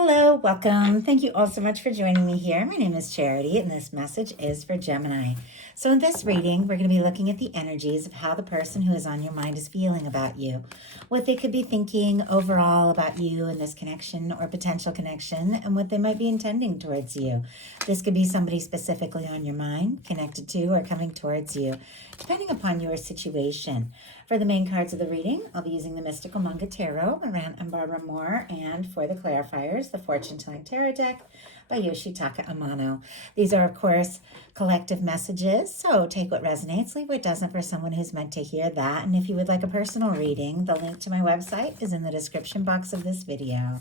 Hello, welcome. Thank you all so much for joining me here. My name is Charity, and this message is for Gemini. So, in this reading, we're going to be looking at the energies of how the person who is on your mind is feeling about you, what they could be thinking overall about you and this connection or potential connection, and what they might be intending towards you. This could be somebody specifically on your mind, connected to, or coming towards you, depending upon your situation. For the main cards of the reading, I'll be using the Mystical Manga Tarot by Rann and Barbara Moore, and for the clarifiers, the Fortune Telling Tarot deck by Yoshitaka Amono. These are, of course, collective messages, so take what resonates, leave what doesn't for someone who's meant to hear that. And if you would like a personal reading, the link to my website is in the description box of this video.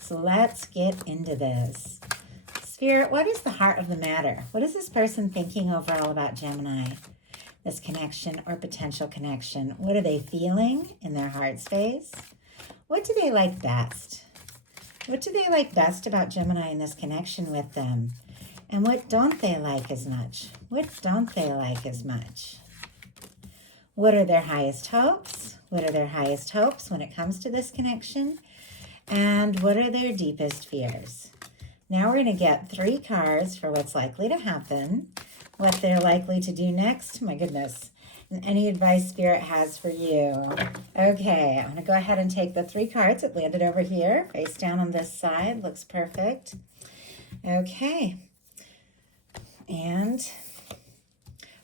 So let's get into this. Spirit, what is the heart of the matter? What is this person thinking overall about Gemini? This connection or potential connection. What are they feeling in their heart space? What do they like best? What do they like best about Gemini and this connection with them? And what don't they like as much? What don't they like as much? What are their highest hopes? What are their highest hopes when it comes to this connection? And what are their deepest fears? Now we're going to get 3 cards for what's likely to happen, what they're likely to do next. My goodness. And any advice Spirit has for you. Okay, I'm going to go ahead and take the 3 cards that landed over here, face down on this side. Looks perfect. Okay. And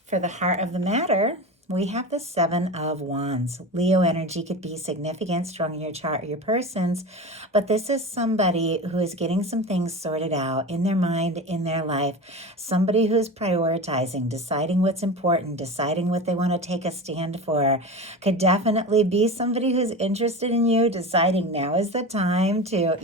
for the heart of the matter, we have the 7 of Wands. Leo energy could be significant, strong in your chart or your person's, but this is somebody who is getting some things sorted out in their mind, in their life. Somebody who's prioritizing, deciding what's important, deciding what they want to take a stand for. Could definitely be somebody who's interested in you, deciding now is the time to,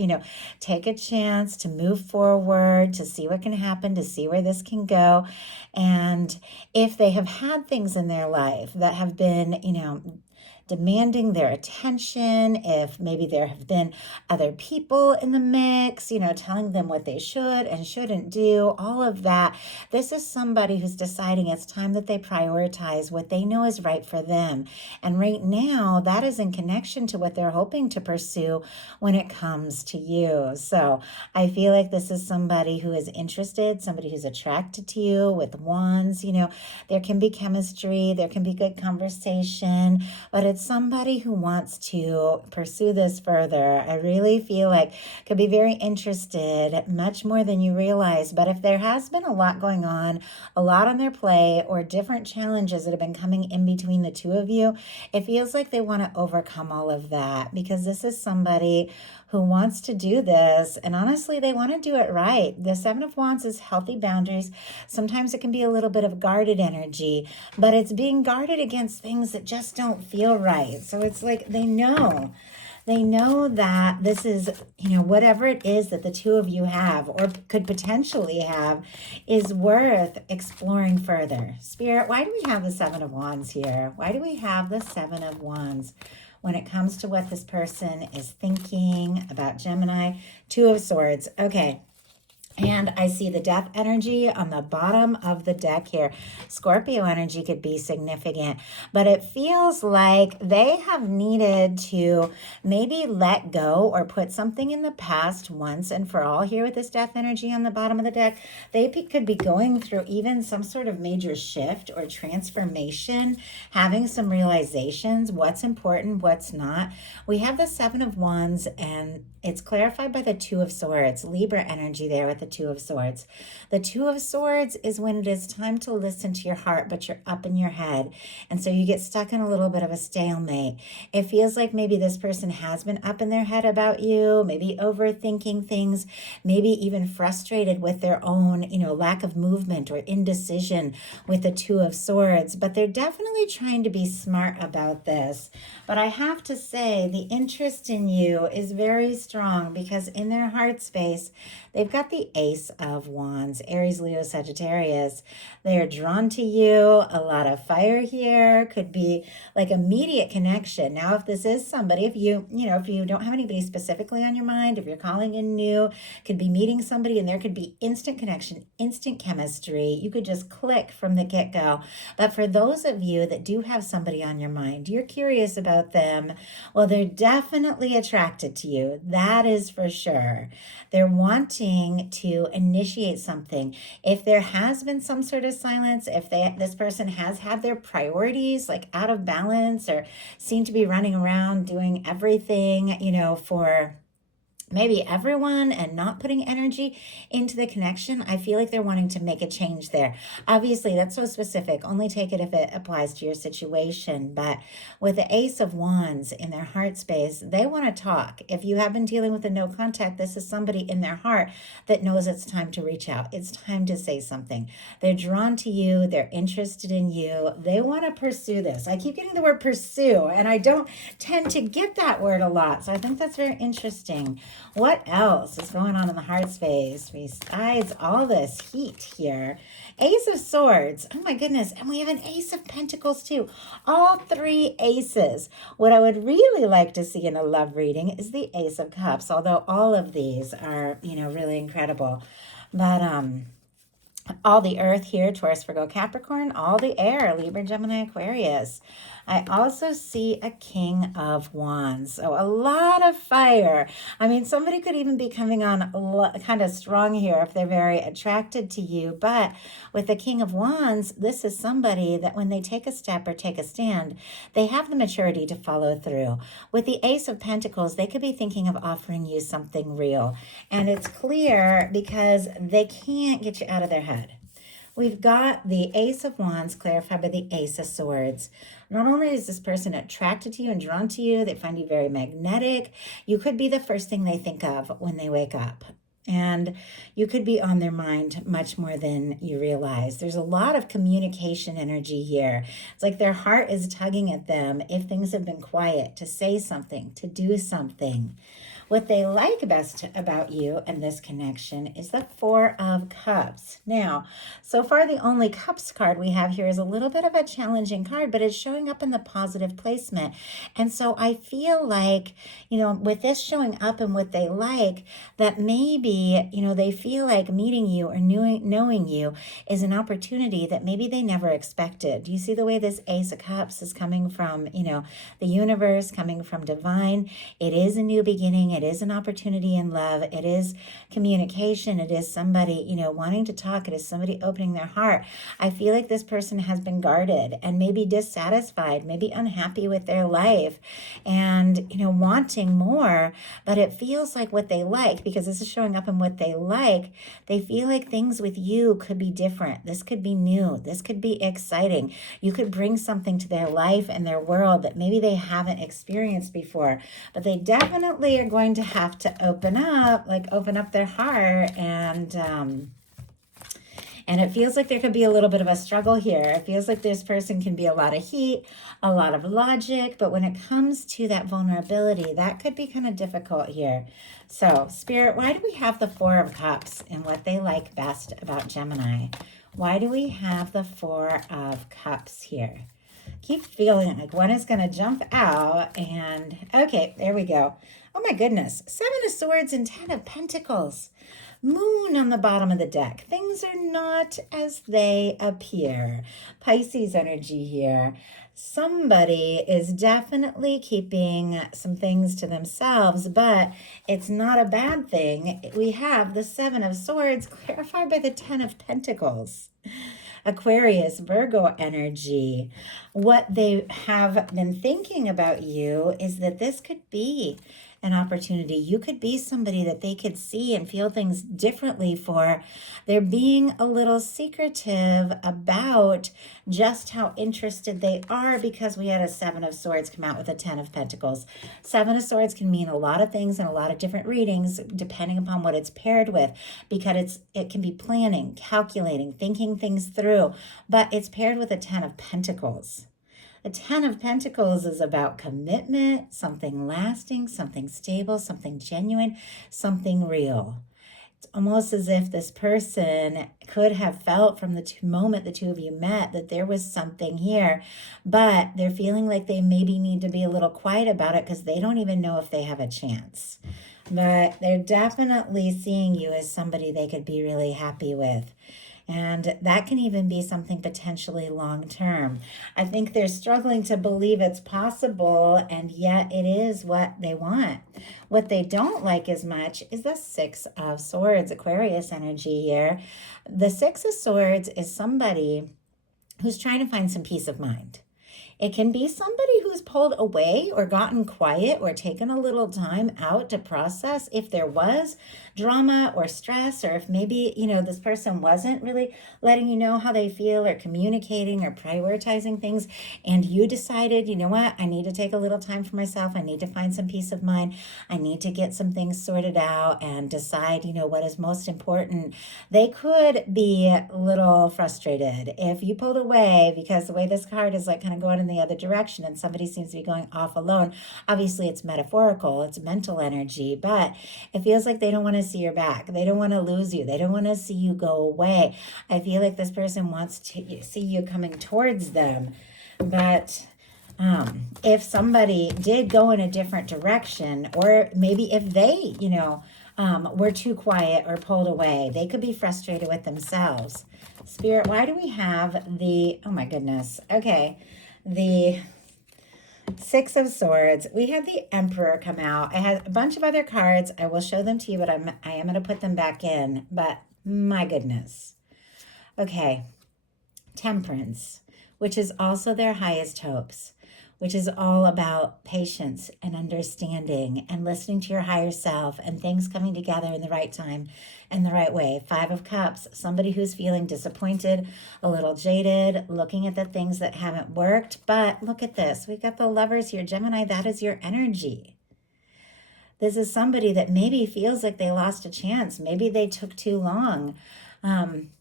take a chance to move forward, to see what can happen, to see where this can go. And if they have had things in their life that have been, demanding their attention, if maybe there have been other people in the mix, telling them what they should and shouldn't do, all of that. This is somebody who's deciding it's time that they prioritize what they know is right for them. And right now, that is in connection to what they're hoping to pursue when it comes to you. So I feel like this is somebody who is interested, somebody who's attracted to you with wands. There can be chemistry, there can be good conversation, but it's somebody who wants to pursue this further. I really feel like could be very interested, much more than you realize. But if there has been a lot going on, a lot on their plate, or different challenges that have been coming in between the two of you, it feels like they want to overcome all of that, because this is somebody who wants to do this, and honestly, they want to do it right. The 7 of Wands is healthy boundaries. Sometimes it can be a little bit of guarded energy, but it's being guarded against things that just don't feel right. So it's like they know that this is, whatever it is that the two of you have or could potentially have is worth exploring further. Spirit, why do we have the 7 of Wands here? Why do we have the 7 of Wands? When it comes to what this person is thinking about Gemini, 2 of Swords. Okay. And I see the death energy on the bottom of the deck here. Scorpio energy could be significant, but it feels like they have needed to maybe let go or put something in the past once and for all here with this death energy on the bottom of the deck. They could be going through even some sort of major shift or transformation, having some realizations, what's important, what's not. We have the 7 of Wands, and it's clarified by the 2 of Swords, Libra energy there with the 2 of Swords. The 2 of Swords is when it is time to listen to your heart, but you're up in your head. And so you get stuck in a little bit of a stalemate. It feels like maybe this person has been up in their head about you, maybe overthinking things, maybe even frustrated with their own, lack of movement or indecision with the 2 of Swords. But they're definitely trying to be smart about this. But I have to say, the interest in you is very strong, because in their heart space, they've got the Ace of Wands. Aries, Leo, Sagittarius. They are drawn to you. A lot of fire here. Could be like immediate connection. Now, if this is somebody, if you don't have anybody specifically on your mind, if you're calling in new, could be meeting somebody and there could be instant connection, instant chemistry. You could just click from the get-go. But for those of you that do have somebody on your mind, you're curious about them, well, they're definitely attracted to you. That is for sure. They're wanting to initiate something. If there has been some sort of silence, if this person has had their priorities like out of balance or seem to be running around doing everything, for maybe everyone and not putting energy into the connection, I feel like they're wanting to make a change there. Obviously, that's so specific. Only take it if it applies to your situation. But with the Ace of Wands in their heart space, they want to talk. If you have been dealing with a no contact, this is somebody in their heart that knows it's time to reach out. It's time to say something. They're drawn to you. They're interested in you. They want to pursue this. I keep getting the word pursue, and I don't tend to get that word a lot. So I think that's very interesting. What else is going on in the heart space besides all this heat here? Ace of Swords. Oh my goodness. And we have an Ace of Pentacles too. All three aces. What I would really like to see in a love reading is the Ace of Cups, although all of these are, really incredible. But all the earth here, Taurus, Virgo, Capricorn, all the air, Libra, Gemini, Aquarius. I also see a King of Wands. So a lot of fire. I mean, somebody could even be coming on kind of strong here if they're very attracted to you. But with the King of Wands, this is somebody that when they take a step or take a stand, they have the maturity to follow through. With the Ace of Pentacles, they could be thinking of offering you something real. And it's clear because they can't get you out of their head. We've got the Ace of Wands clarified by the Ace of Swords. Not only is this person attracted to you and drawn to you, they find you very magnetic. You could be the first thing they think of when they wake up. And you could be on their mind much more than you realize. There's a lot of communication energy here. It's like their heart is tugging at them if things have been quiet, to say something, to do something. What they like best about you and this connection is the Four of Cups. Now, so far the only Cups card we have here is a little bit of a challenging card, but it's showing up in the positive placement. And so I feel like, with this showing up and what they like, that maybe, they feel like meeting you or knowing you is an opportunity that maybe they never expected. Do you see the way this Ace of Cups is coming from, the universe, coming from divine? It is a new beginning. It is an opportunity in love. It is communication. It is somebody, wanting to talk. It is somebody opening their heart. I feel like this person has been guarded and maybe dissatisfied, maybe unhappy with their life and, wanting more, but it feels like what they like, because this is showing up in what they like. They feel like things with you could be different. This could be new. This could be exciting. You could bring something to their life and their world that maybe they haven't experienced before, but they definitely are going to have to open up their heart, and it feels like there could be a little bit of a struggle here. It feels like this person can be a lot of heat, a lot of logic, but when it comes to that vulnerability, that could be kind of difficult here. So, Spirit, why do we have the Four of Cups and what they like best about Gemini? Why do we have the Four of Cups here? Keep feeling like one is going to jump out, and okay, there we go. Oh my goodness, Seven of Swords and Ten of Pentacles. Moon on the bottom of the deck. Things are not as they appear. Pisces energy here. Somebody is definitely keeping some things to themselves, but it's not a bad thing. We have the Seven of Swords clarified by the Ten of Pentacles. Aquarius, Virgo energy. What they have been thinking about you is that this could be an opportunity. You could be somebody that they could see and feel things differently for. They're being a little secretive about just how interested they are, because we had a Seven of Swords come out with a Ten of Pentacles. Seven of Swords can mean a lot of things in a lot of different readings depending upon what it's paired with, because it can be planning, calculating, thinking things through, but it's paired with a Ten of Pentacles. The Ten of Pentacles is about commitment, something lasting, something stable, something genuine, something real. almost as if this person could have felt from the moment the two of you met that there was something here, but they're feeling like they maybe need to be a little quiet about it because they don't even know if they have a chance. But they're definitely seeing you as somebody they could be really happy with. And that can even be something potentially long term. I think they're struggling to believe it's possible, and yet it is what they want. What they don't like as much is the Six of Swords, Aquarius energy here. The Six of Swords is somebody who's trying to find some peace of mind. It can be somebody who's pulled away or gotten quiet or taken a little time out to process if there was drama or stress, or if maybe, this person wasn't really letting you know how they feel or communicating or prioritizing things. And you decided, you know what, I need to take a little time for myself. I need to find some peace of mind. I need to get some things sorted out and decide, what is most important. They could be a little frustrated if you pulled away, because the way this card is like kind of going in the other direction and somebody seems to be going off alone. Obviously it's metaphorical, it's mental energy, but it feels like they don't want to see your back. They don't want to lose you. They don't want to see you go away. I feel like this person wants to see you coming towards them. But if somebody did go in a different direction, or maybe if they, were too quiet or pulled away, they could be frustrated with themselves. Spirit, why do we have the, oh my goodness, okay, the Six of Swords? We had the Emperor come out. I had a bunch of other cards. I will show them to you, but I am going to put them back in. But my goodness. Okay. Temperance, which is also their highest hopes, which is all about patience and understanding and listening to your higher self and things coming together in the right time and the right way. Five of Cups, somebody who's feeling disappointed, a little jaded, looking at the things that haven't worked. But look at this. We've got the Lovers here. Gemini, that is your energy. This is somebody that maybe feels like they lost a chance. Maybe they took too long.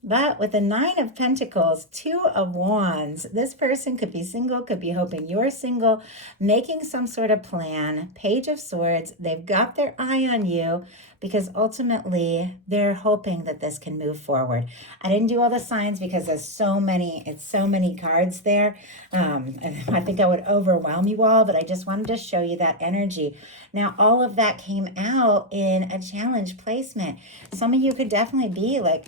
But with the Nine of Pentacles, Two of Wands, this person could be single, could be hoping you're single, making some sort of plan. Page of Swords, they've got their eye on you because ultimately they're hoping that this can move forward. I didn't do all the signs because there's so many cards there. I think I would overwhelm you all, but I just wanted to show you that energy. Now, all of that came out in a challenge placement. Some of you could definitely be like,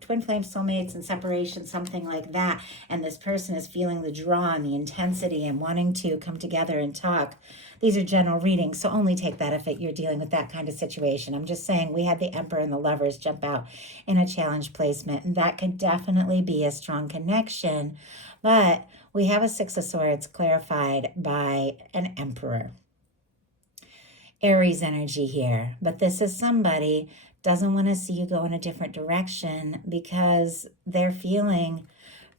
twin flame soulmates and separation, something like that. And this person is feeling the draw and the intensity and wanting to come together and talk. These are general readings, so only take that if you're dealing with that kind of situation. I'm just saying we had the Emperor and the Lovers jump out in a challenge placement, and that could definitely be a strong connection. But we have a Six of Swords clarified by an Emperor. Aries energy here, but this is somebody doesn't want to see you go in a different direction because they're feeling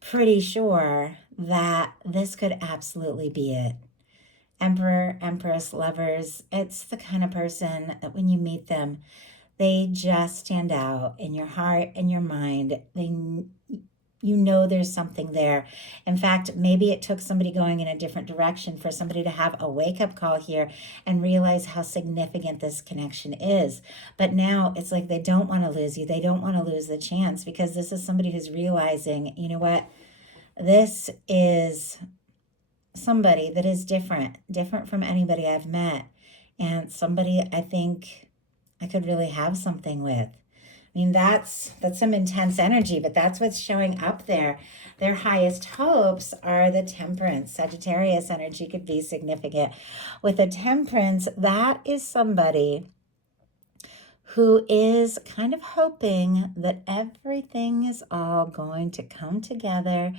pretty sure that this could absolutely be it. Emperor, Empress, Lovers, it's the kind of person that when you meet them, they just stand out in your heart and your mind. There's something there. In fact, maybe it took somebody going in a different direction for somebody to have a wake-up call here and realize how significant this connection is. But now it's like they don't want to lose you. They don't want to lose the chance because this is somebody who's realizing, you know what? This is somebody that is different from anybody I've met, and somebody I think I could really have something with. I mean, that's some intense energy, but that's what's showing up there. Their highest hopes are the Temperance. Sagittarius energy could be significant. With a Temperance, that is somebody who is kind of hoping that everything is all going to come together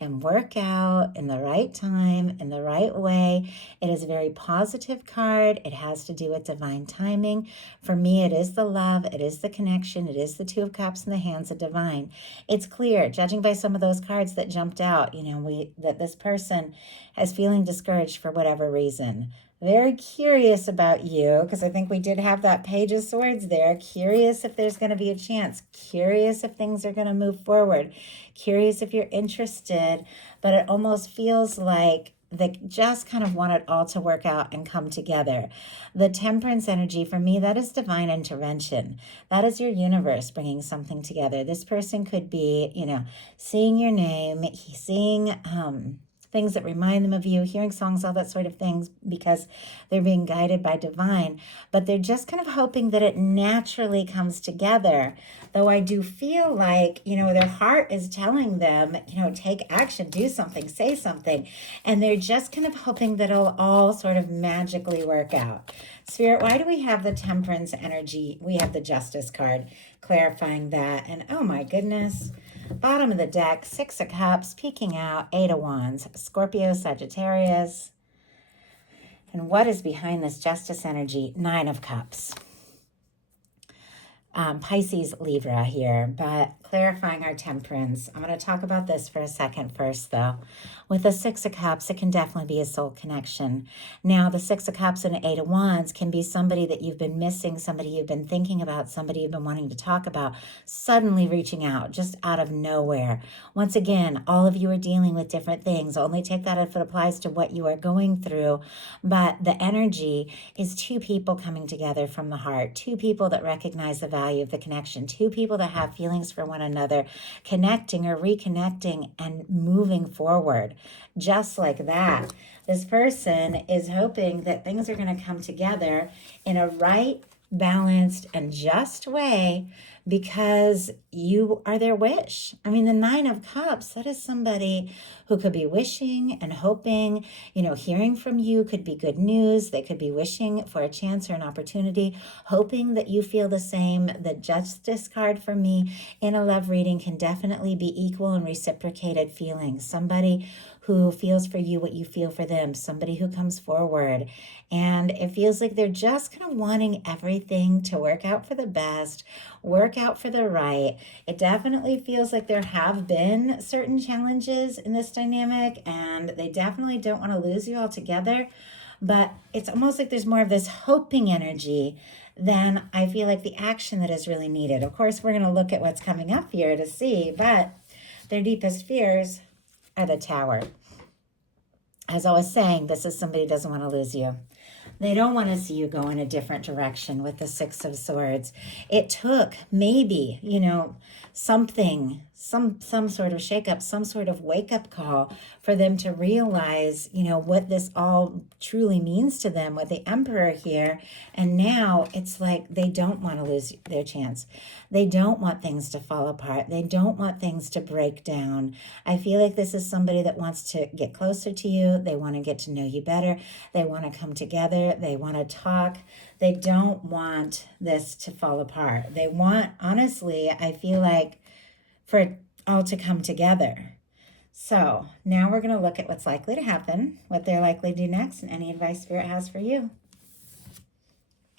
and work out in the right time, in the right way. It is a very positive card. It has to do with divine timing. For me, it is the love, it is the connection, it is the Two of Cups in the hands of divine. It's clear, judging by some of those cards that jumped out, that this person is feeling discouraged for whatever reason. Very curious about you, because I think we did have that Page of Swords there. Curious if there's going to be a chance. Curious if things are going to move forward. Curious if you're interested. But it almost feels like they just kind of want it all to work out and come together. The Temperance energy, for me, that is divine intervention. That is your universe bringing something together. This person could be, seeing your name, seeing things that remind them of you, hearing songs, all that sort of things, because they're being guided by divine, but they're just kind of hoping that it naturally comes together. Though I do feel like, their heart is telling them, take action, do something, say something, and they're just kind of hoping that it'll all sort of magically work out. Spirit, why do we have the Temperance energy? We have the Justice card clarifying that, and oh my goodness, bottom of the deck, Six of Cups, peeking out, Eight of Wands, Scorpio, Sagittarius. And what is behind this Justice energy? Nine of Cups. Pisces, Libra here, but clarifying our Temperance. I'm going to talk about this for a second first, though. With the Six of Cups, it can definitely be a soul connection. Now, the Six of Cups and Eight of Wands can be somebody that you've been missing, somebody you've been thinking about, somebody you've been wanting to talk about, suddenly reaching out, just out of nowhere. Once again, all of you are dealing with different things. Only take that if it applies to what you are going through. But the energy is two people coming together from the heart, two people that recognize the value of the connection, two people that have feelings for one another, connecting or reconnecting and moving forward. Just like that, this person is hoping that things are going to come together in a right, balanced, and just way because you are their wish. I mean, the Nine of Cups, that is somebody who could be wishing and hoping, hearing from you could be good news. They could be wishing for a chance or an opportunity, hoping that you feel the same. The Justice card for me in a love reading can definitely be equal and reciprocated feelings. Somebody who feels for you what you feel for them, somebody who comes forward. And it feels like they're just kind of wanting everything to work out for the best, work out for the right. It definitely feels like there have been certain challenges in this dynamic, and they definitely don't want to lose you altogether. But it's almost like there's more of this hoping energy than I feel like the action that is really needed. Of course, we're going to look at what's coming up here to see, but their deepest fears are the Tower. As I was saying, this is somebody who doesn't want to lose you. They don't want to see you go in a different direction with the Six of Swords. It took maybe, something, some sort of shakeup, some sort of wake-up call for them to realize, what this all truly means to them with the Emperor here. And now it's like they don't want to lose their chance. They don't want things to fall apart. They don't want things to break down. I feel like this is somebody that wants to get closer to you. They want to get to know you better. They want to come together. They want to talk. They don't want this to fall apart. They want, honestly, I feel like, for it all to come together. So now we're going to look at what's likely to happen, what they're likely to do next, and any advice Spirit has for you.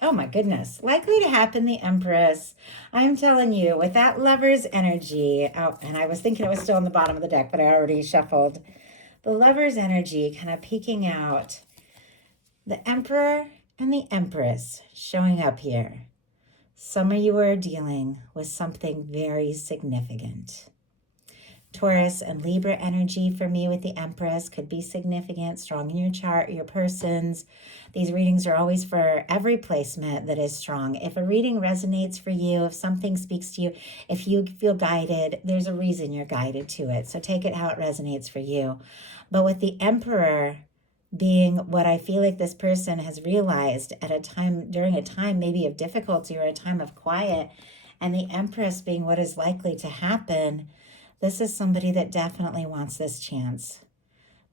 Oh my goodness. Likely to happen, the Empress. I'm telling you, with that Lover's energy, and I was thinking it was still on the bottom of the deck, but I already shuffled. The Lover's energy kind of peeking out. The Emperor and the Empress showing up here. Some of you are dealing with something very significant. Taurus and Libra energy for me with the Empress could be significant, strong in your chart, your persons. These readings are always for every placement that is strong. If a reading resonates for you, if something speaks to you, if you feel guided, there's a reason you're guided to it. So take it how it resonates for you. But with the Emperor being what I feel like this person has realized at a time, during a time maybe of difficulty or a time of quiet, and the Empress being what is likely to happen, this is somebody that definitely wants this chance.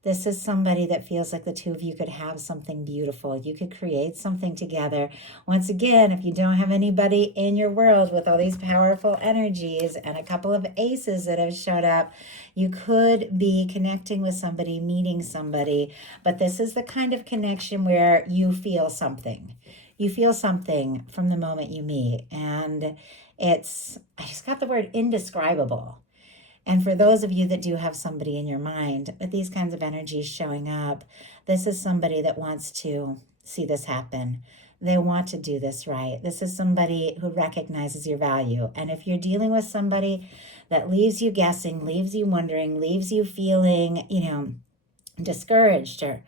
This is somebody that feels like the two of you could have something beautiful. You could create something together. Once again, if you don't have anybody in your world with all these powerful energies and a couple of aces that have showed up, you could be connecting with somebody, meeting somebody. But this is the kind of connection where you feel something. You feel something from the moment you meet. And I just got the word indescribable. And for those of you that do have somebody in your mind with these kinds of energies showing up, this is somebody that wants to see this happen. They want to do this right. This is somebody who recognizes your value. And if you're dealing with somebody that leaves you guessing, leaves you wondering, leaves you feeling, discouraged or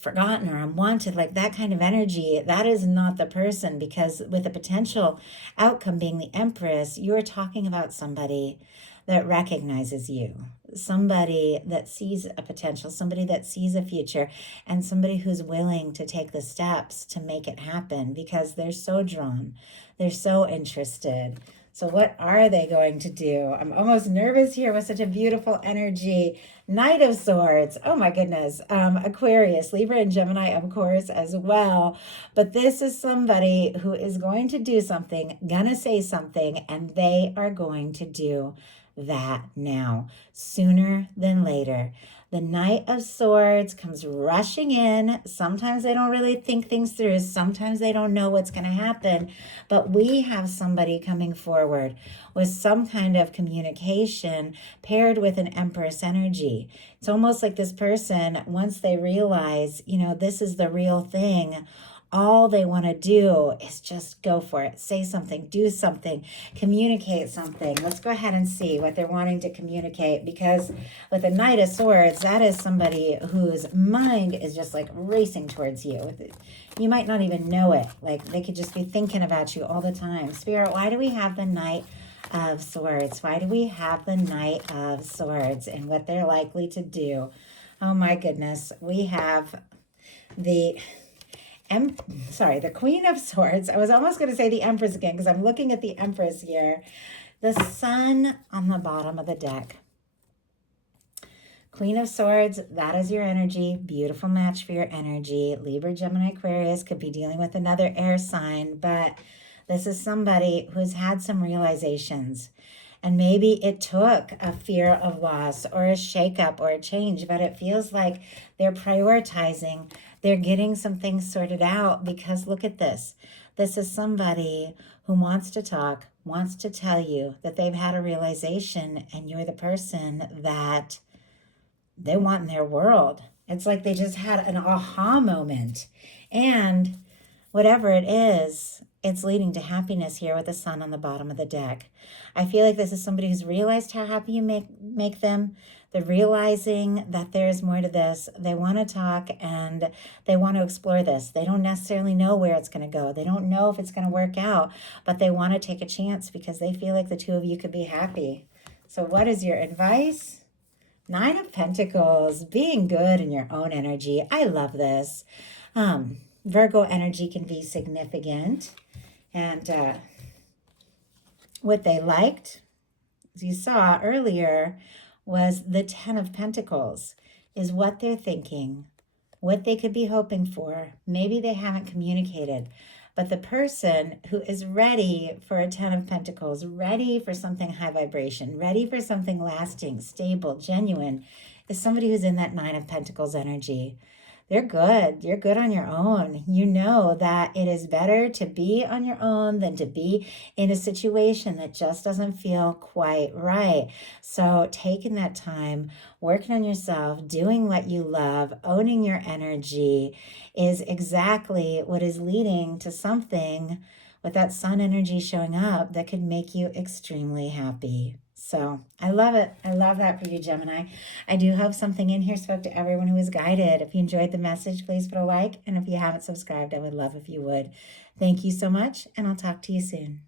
forgotten or unwanted, like that kind of energy, that is not the person, because with the potential outcome being the Empress, you're talking about somebody that recognizes you, somebody that sees a potential, somebody that sees a future, and somebody who's willing to take the steps to make it happen because they're so drawn, they're so interested. So what are they going to do? I'm almost nervous here with such a beautiful energy. Knight of Swords. Oh my goodness. Aquarius, Libra, and Gemini, of course, as well. But this is somebody who is going to do something, gonna say something, and they are going to do that now, sooner than later. The Knight of Swords comes rushing in. Sometimes they don't really think things through. Sometimes they don't know what's going to happen. But we have somebody coming forward with some kind of communication paired with an Empress energy. It's almost like this person, once they realize, this is the real thing, all they want to do is just go for it. Say something, do something, communicate something. Let's go ahead and see what they're wanting to communicate, because with the Knight of Swords, that is somebody whose mind is just like racing towards you. You might not even know it. Like they could just be thinking about you all the time. Spirit, why do we have the Knight of Swords? Why do we have the Knight of Swords and what they're likely to do? Oh my goodness. We have the Queen of Swords. I was almost going to say the Empress again because I'm looking at the Empress here. The Sun on the bottom of the deck. Queen of Swords, that is your energy. Beautiful match for your energy. Libra, Gemini, Aquarius could be dealing with another air sign, but this is somebody who's had some realizations. And maybe it took a fear of loss or a shakeup or a change, but it feels like they're prioritizing. They're getting some things sorted out, because look at this. This is somebody who wants to talk, wants to tell you that they've had a realization, and you're the person that they want in their world. It's like they just had an aha moment. And whatever it is, it's leading to happiness here with the Sun on the bottom of the deck. I feel like this is somebody who's realized how happy you make them. They're realizing that there's more to this. They want to talk and they want to explore this. They don't necessarily know where it's going to go. They don't know if it's going to work out, but they want to take a chance because they feel like the two of you could be happy. So what is your advice? Nine of Pentacles, being good in your own energy. I love this. Virgo energy can be significant. And what they liked, as you saw earlier, was the Ten of Pentacles, is what they're thinking, what they could be hoping for. Maybe they haven't communicated, but the person who is ready for a Ten of Pentacles, ready for something high vibration, ready for something lasting, stable, genuine, is somebody who's in that Nine of Pentacles energy. They're good. You're good on your own. You know that it is better to be on your own than to be in a situation that just doesn't feel quite right. So taking that time, working on yourself, doing what you love, owning your energy is exactly what is leading to something with that Sun energy showing up that could make you extremely happy. So I love it. I love that for you, Gemini. I do hope something in here spoke to everyone who was guided. If you enjoyed the message, please put a like. And if you haven't subscribed, I would love if you would. Thank you so much, and I'll talk to you soon.